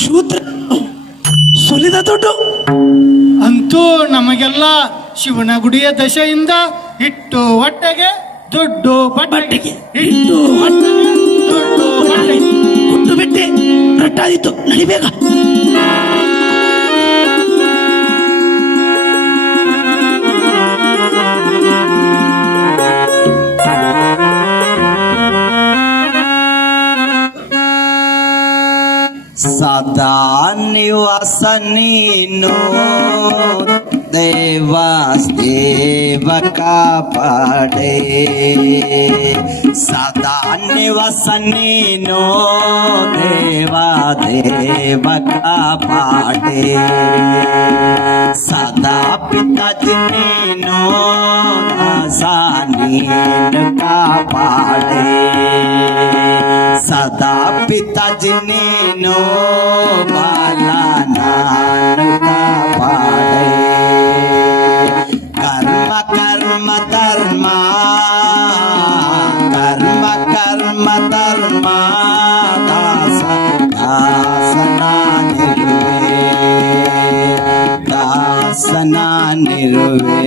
ಶೂದ್ರ ಸುಲಿದ ದುಡ್ಡು ಅಂತೂ ನಮಗೆಲ್ಲ ಶಿವನ ಗುಡಿಯ ದಶೆಯಿಂದ ಇಟ್ಟು ಹೊಟ್ಟೆಗೆ ದುಡ್ಡು ಬಟ್ಟೆಗೆ ಇಟ್ಟು ಹೊಟ್ಟೆಗೆ ದುಡ್ಡು ಬಟ್ಟೆಗೆ ಕೊಟ್ಟು ಬಿಟ್ಟೆ ರಟ್ಟಾದಿತ್ತು ನಡಿಬೇಕ. ಸದಾ ನಿವಾಸ ನೀನು ದೇವಾ ದೇವ ಕಾಪಾಡೆ ಸದಾ ನಿವಾಸ ನೀನು ದೇವಾ ದೇವ ಕಾಪಾಡೆ ಸದಾ ಪಿತಾಜಿ ನೀನು ದಾಸ ನೀನು ಕಾಪಾಡೆ ಸದಾ ಪಿತಾಜಿ ನೀನು ಬಾಲ ನಾನು ಕಾಪಾಡೆ ಕರ್ಮ ಕರ್ಮ ಧರ್ಮ ಕರ್ಮ ಕರ್ಮ ಧರ್ಮ ದಾಸ ದಾಸನಾನಿರುವೆ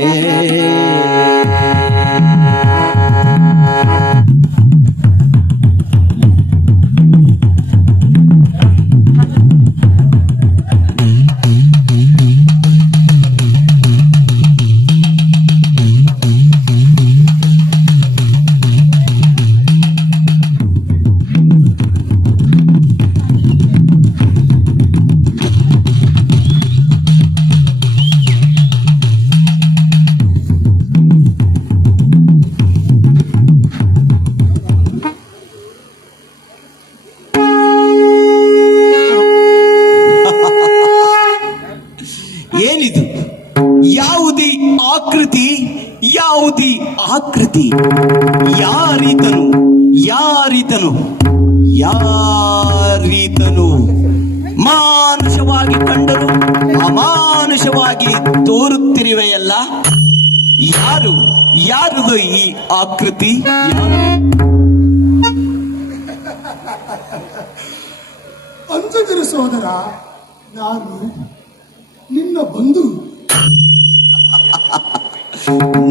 ಏನಿದು? ಯಾವುದೇ ಆಕೃತಿ, ಯಾವುದೇ ಆಕೃತಿ? ಯಾರೀತನು? ಯಾರೀತನು? ಯಾರೀತನು? ಮಾನುಷವಾಗಿ ಕಂಡರು ಅಮಾನುಷವಾಗಿ ತೋರುತ್ತಿರುವೆಯಲ್ಲ. ಯಾರು? ಯಾರದು ಈ ಆಕೃತಿ? ಅಂಜದಿರು ಸೋದರ, ನಾನು ನಿನ್ನ ಬಂಧು.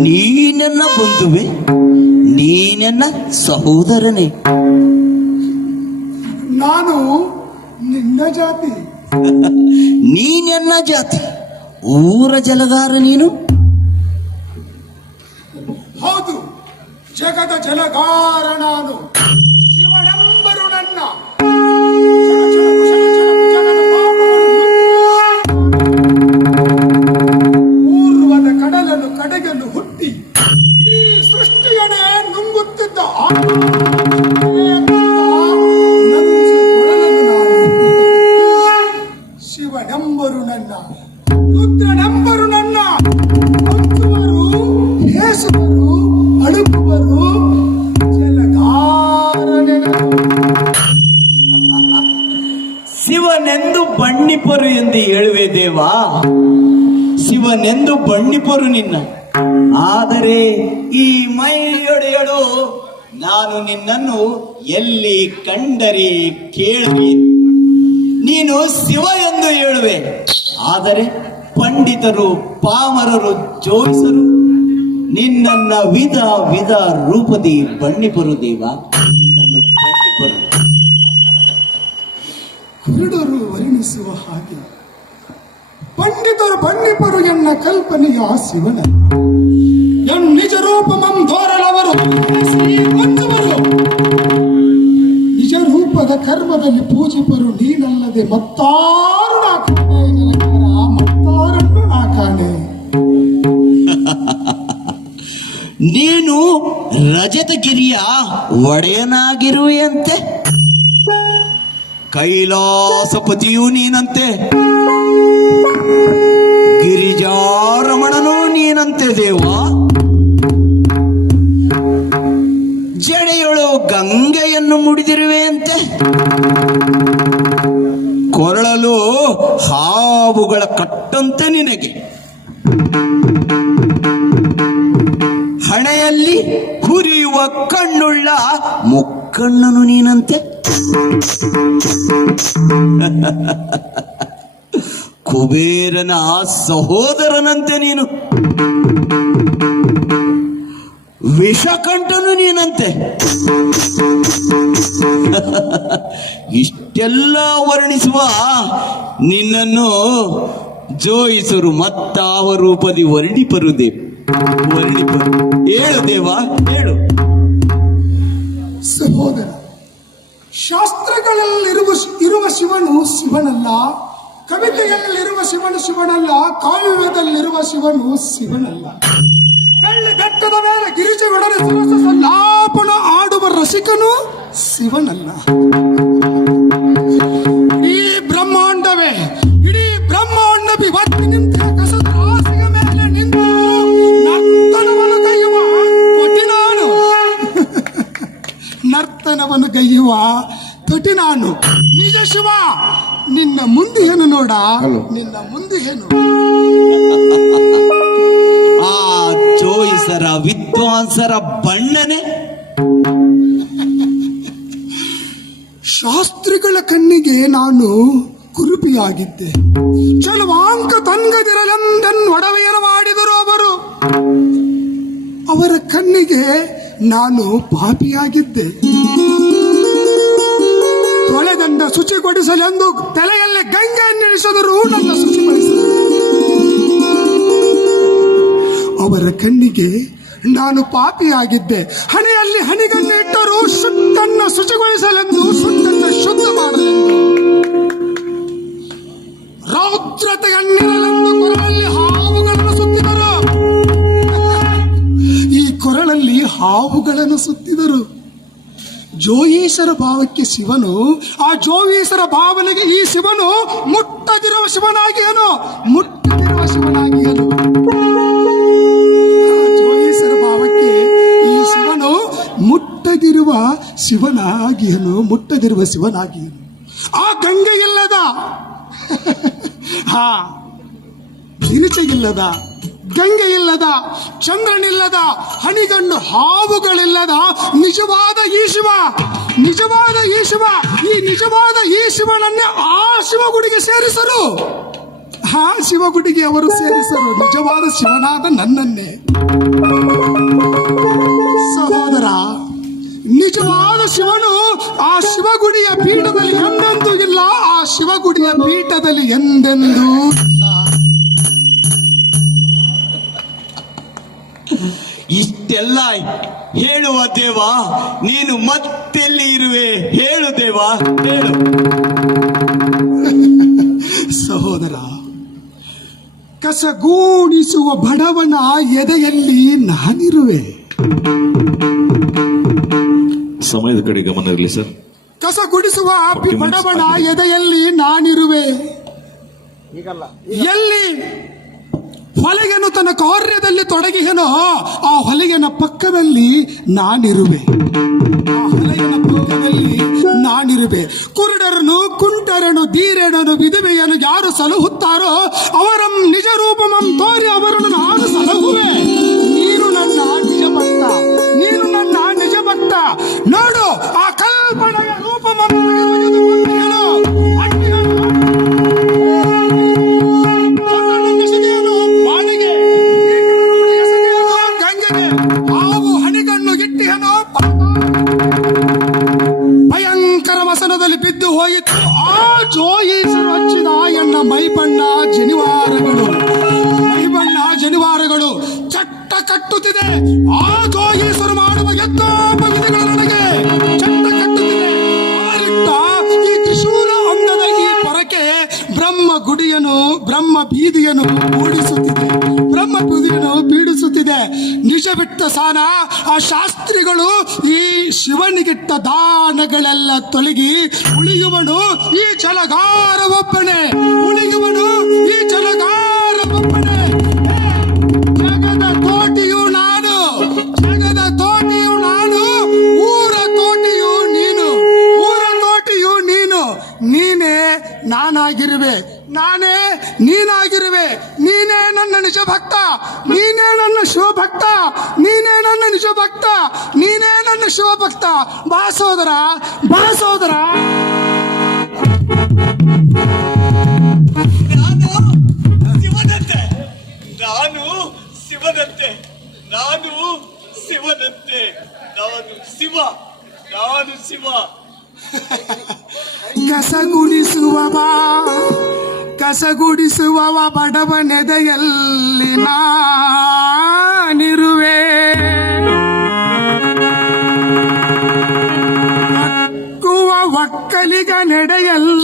ನೀನೆನ್ನ ಬಂಧುವೆ? ನೀನೆನ್ನ ಸಹೋದರನೇ? ನಾನು ನಿನ್ನ ಜಾತಿ. ನೀನೆನ್ನ ಜಾತಿ? ಊರ ಜಲಗಾರ ನೀನು? ಹೌದು, ಜಗದ ಜಲಗಾರ ನಾನು. ಶಿವನೆಂಬರು ನನ್ನ. ಪೂರ್ವದ ಕಡಲನ್ನು ಕಡೆಗಲು ಹುಟ್ಟಿ ಈ ಸೃಷ್ಟಿಯನ್ನೇ ನುಂಗುತ್ತಿದ್ದ ಶಿವನೆಂಬರು ನನ್ನ, ರುದ್ರನೆಂಬರು ನನ್ನ. ಹಚ್ಚುವರು, ಹೇಸುವರು, ಅಳುಕುವರು, ಬಣ್ಣಿಪರು ಎಂದು ಹೇಳುವೆ ದೇವಾ. ಶಿವನೆಂದು ಬಣ್ಣಿಪರು ನಿನ್ನ, ಆದರೆ ಈ ಮೈಯೊಡೆಯಳು ನಾನು ನಿನ್ನನ್ನು ಎಲ್ಲಿ ಕಂಡರೆ ಕೇಳುವೆ. ನೀನು ಶಿವ ಎಂದು ಹೇಳುವೆ, ಆದರೆ ಪಂಡಿತರು ಪಾಮರರು ಜೋಯಿಸರು ನಿನ್ನನ್ನ ವಿಧ ವಿಧ ರೂಪದಿ ಬಣ್ಣಿಪರು ದೇವ, ನಿನ್ನನ್ನು ಬಣ್ಣಿಪರು. ಕುರುಡರು ವರ್ಣಿಸುವ ಹಾಗೆ ಪಂಡಿತರು ಬಣ್ಣಿಪರು ಎನ್ನ ಕಲ್ಪನೆಯ ಶಿವನ ಎನ್ ನಿಜ ರೂಪಮಂ ಧೋರಳವರು ಮಂಜುವರು ನಿಜ ರೂಪದ ಕರ್ಮದಲ್ಲಿ ಪೂಜಿಪರು ನೀನಲ್ಲದೆ ಮತ್ತಾರು ನಾ ಕಾಣೆ ಜಲಗಾರ, ಮತ್ತಾರನ್ನು ನಾ ಕಾಣೆ. ನೀನು ರಜತಗಿರಿಯ ಒಡೆಯನಾಗಿರುವೆಯಂತೆ, ಕೈಲಾಸಪತಿಯೂ ನೀನಂತೆ, ಗಿರಿಜಾರಮಣನೂ ನೀನಂತೆ ದೇವ. ಜಡೆಯೊಳು ಗಂಗೆಯನ್ನು ಮುಡಿದಿರುವೆಯಂತೆ, ಕೊರಳಲು ಹಾವುಗಳ ಕಟ್ಟಂತೆ ನಿನಗೆ, ಹಣೆಯಲ್ಲಿ ಹುರಿಯುವ ಕಣ್ಣುಳ್ಳ ಮುಕ್ಕಣ್ಣನು ನೀನಂತೆ, ಕುಬೇರನ ಸಹೋದರನಂತೆ ನೀನು, ವಿಷಕಂಠನು ನೀನಂತೆ. ಇಷ್ಟೆಲ್ಲ ವರ್ಣಿಸುವ ನಿನ್ನನ್ನು ಜೋಯಿಸರು ಮತ್ತಾವ ರೂಪದಿ ವರ್ಣಿಪರು ದೇವ, ವರ್ಣಿಪರು. ಹೇಳು ದೇವ, ಹೇಳು. ಸಹೋದರ, ಶಾಸ್ತ್ರಗಳಲ್ಲಿರುವ ಶಿವನು ಶಿವನಲ್ಲ, ಕವಿತೆಯಲ್ಲಿರುವ ಶಿವನು ಶಿವನಲ್ಲ, ಕಾವ್ಯದಲ್ಲಿರುವ ಶಿವನು ಶಿವನಲ್ಲ. ಬೆಳ್ಳಿ ಬೆಟ್ಟದ ಮೇಲೆ ಗಿರಿಜೆಯೊಡನೆ ಲಾಪಣ ಆಡುವ ರಸಿಕನು ಶಿವನಲ್ಲ. ಇಡೀ ಬ್ರಹ್ಮಾಂಡವೇ, ಇಡೀ ಬ್ರಹ್ಮಾಂಡವಿ ಒತ್ತಿ ನಿಂತ ಕಸದ ರಾಶಿಯ ಮೇಲೆ ನಿಂತು ನರ್ತನವನ್ನು ಗೈಯುವ ತೊಟಿ ನಾನು, ನರ್ತನವನ್ನು ಗೈಯುವ ತೊಟಿ ನಾನು. ನಿಜ ಶಿವ, ನಿನ್ನ ಮುಂದಿಹೇನು ನೋಡ, ನಿನ್ನ ಮುಂದಿಹೇನು. ಆ ಜೋಯಿಸರ ವಿದ್ವಾಂಸರ ಬಣ್ಣನೆ ಶಾಸ್ತ್ರಿಗಳ ಕಣ್ಣಿಗೆ ನಾನು ಕುರುಪಿಯಾಗಿದ್ದೆ. ಚಲವಾಂಕ ತಂಗದಿರಲೆಂದನ್ ಒಡವೆಯನ್ನು ಮಾಡಿದರು ಅವರು. ಅವರ ಕಣ್ಣಿಗೆ ನಾನು ಪಾಪಿಯಾಗಿದ್ದೆ. ತೊಳೆದಂಡ ಶುಚಿಗೊಳಿಸಲೆಂದು ತಲೆಯಲ್ಲಿ ಗಂಗೆಯನ್ನಿಳಿಸಿದರು ನನ್ನ ಶುಚಿಗೊಳಿಸಲು. ಅವರ ಕಣ್ಣಿಗೆ ನಾನು ಪಾಪಿಯಾಗಿದ್ದೆ. ಹಣೆಯಲ್ಲಿ ಹನಿಗನ್ನು ಇಟ್ಟರು ಶುದ್ಧನ್ನ ಶುಚಿಗೊಳಿಸಲೆಂದು, ಶುದ್ಧನ್ನ ಶುದ್ಧ ಮಾಡಲೆಂದು. ರೌದ್ರತೆಯನ್ನಿರಲೆಂದು ಕೊರಳಲ್ಲಿ ಹಾವುಗಳನ್ನು ಸುತ್ತಿದರು. ಈ ಕೊರಳಲ್ಲಿ ಹಾವುಗಳನ್ನು ಸುತ್ತಿದರು. ಜೋಯೀಶರ ಭಾವಕ್ಕೆ ಶಿವನು, ಆ ಜೋಯೀಶರ ಭಾವನೆಗೆ ಈ ಶಿವನು ಮುಟ್ಟದಿರುವ ಶಿವನಾಗಿಯನು, ಮುಟ್ಟದಿರುವ ಶಿವನಾಗಿಯನು. ಜೋಯೀಶರ ಭಾವಕ್ಕೆ ಈ ಶಿವನು ಮುಟ್ಟದಿರುವ ಶಿವನಾಗಿಯನು, ಮುಟ್ಟದಿರುವ ಶಿವನಾಗಿಯನು. ಆ ಗಂಗೆ ಇಲ್ಲದ, ಹಾ ಗಿರಿಚೆಗಿಲ್ಲದ, ಗಂಗೆ ಇಲ್ಲದ, ಚಂದ್ರನಿಲ್ಲದ, ಹನಿಗಣ್ಣು ಹಾವುಗಳಿಲ್ಲದ ನಿಜವಾದ ಈ ಶಿವ, ನಿಜವಾದ ಈ ಶಿವ, ಈ ನಿಜವಾದ ಈ ಶಿವನನ್ನೇ ಆ ಶಿವಗುಡಿಗೆ ಸೇರಿಸರು. ಆ ಶಿವಗುಡಿಗೆ ಅವರು ಸೇರಿಸರು ನಿಜವಾದ ಶಿವನಾದ ನನ್ನನ್ನೇ. ಸಹೋದರ, ನಿಜವಾದ ಶಿವನು ಆ ಶಿವಗುಡಿಯ ಪೀಠದಲ್ಲಿ ಎಂದೆಂದೂ ಇಲ್ಲ, ಆ ಶಿವಗುಡಿಯ ಪೀಠದಲ್ಲಿ ಎಂದೆಂದೂ ಇಲ್ಲ. ಇಷ್ಟೆಲ್ಲ ಹೇಳುವ ದೇವ, ನೀನು ಮತ್ತೆಲ್ಲಿ ಇರುವೆ? ಹೇಳು ದೇವ, ಹೇಳು. ಸಹೋದರ, ಕಸಗೂಡಿಸುವ ಬಡವನ ಎದೆಯಲ್ಲಿ ನಾನಿರುವೆ. ಸಮಯದ ಕಡೆ ಗಮನ ಇರಲಿ ಸರ್. ಕಸ ಗುಡಿಸುವ ಬಡವನ ಎದೆಯಲ್ಲಿ ನಾನಿರುವೆ. ಎಲ್ಲಿ ಹೊಲಿಗೆನು ತನ್ನ ಕಾರ್ಯದಲ್ಲಿ ತೊಡಗಿಹನೋ ಆ ಹೊಲಿಗೆನ ಪಕ್ಕದಲ್ಲಿ ನಾನಿರುವೆ. ಆ ಹೊಲಿಗೆನ ಪಕ್ಕದಲ್ಲಿ ನಾನಿರುವೆ. ಕುರುಡರನು, ಕುಂಟರನು, ಧೀರನನು, ವಿಧವೆಯನ್ನು ಯಾರು ಸಲಹುತ್ತಾರೋ ಅವರಂ ನಿಜ ರೂಪಮಂ ತೋರಿ ಅವರನ್ನು ನಾನು ಸಲಹುವೆ. ನೀನು ನನ್ನ ನಿಜ ಭಕ್ತ, ನೀನು ನನ್ನ ನಿಜ ಭಕ್ತ. ನೋಡು ಆ ಕಲ್ಪನೆಯ ರೂಪಮಂ ತೆಗೆದು ಹೇಳು. ಬಾಳಿಗೆ ಗಂಗೆಗೆ ಹಾವು ಹಣಿಗಣ್ಣು ಇಟ್ಟಿಹನು. ಭಯಂಕರ ವಸನದಲ್ಲಿ ಬಿದ್ದು ಹೋಯಿತು. ಆ ಜೋಯಿಸರು ಹಚ್ಚಿದ ಎನ್ನ ಮೈಬಣ್ಣ ಜನಿವಾರಗಳು ಚಟ್ಟ ಕಟ್ಟುತ್ತಿದೆ. ಆ ಜೋಯಿಸರು ಮಾಡುವ ಯಜ್ಞೋಪವಿಧಿಗಳು ನನಗೆ ಚಟ್ಟ ಕಟ್ಟುತ್ತಿದೆ. ಅವರಿಟ್ಟ ಈ ತ್ರಿಶೂಲ ಅಂದದ ಈ ಪೊರಕೆ ಬ್ರಹ್ಮ ಬೀದಿಯನ್ನು ಬೀಡಿಸುತ್ತಿದೆ. ನಿಜ ಬಿಟ್ಟ ಸಾನ ಆ ಶಾಸ್ತ್ರಿಗಳು ಈ ಶಿವನಿಗಿಟ್ಟ ದಾನಗಳೆಲ್ಲ ತೊಲಗಿ ಉಳಿಯುವನು ಈ ಛಲಗಾರ ಒಬ್ಬನೇ. ಜಗದ ತೋಟಿಯು ನಾನು, ಊರ ತೋಟಿಯು ನೀನು. ನೀನೇ ನಾನಾಗಿರುವೆ, ನಾನೇ ನೀನಾಗಿರುವೆ. ನೀನೇ ನನ್ನ ನಿಜ ಭಕ್ತ, ನೀನೇ ನನ್ನ ಶಿವಭಕ್ತ, ನೀನೇ ನನ್ನ ನಿಜ ಭಕ್ತ, ನೀನೇ ನನ್ನ ಶಿವಭಕ್ತ. ಬಾ ಸೋದರ. ನಾನು ಶಿವ. ಕಸಗುಡಿಸುವವ ಬಡವನೆದೆಯಲ್ಲಿ ನಾನಿರುವೆ. ಒಕ್ಕಲಿಗ ನಡೆಯಲ್ಲ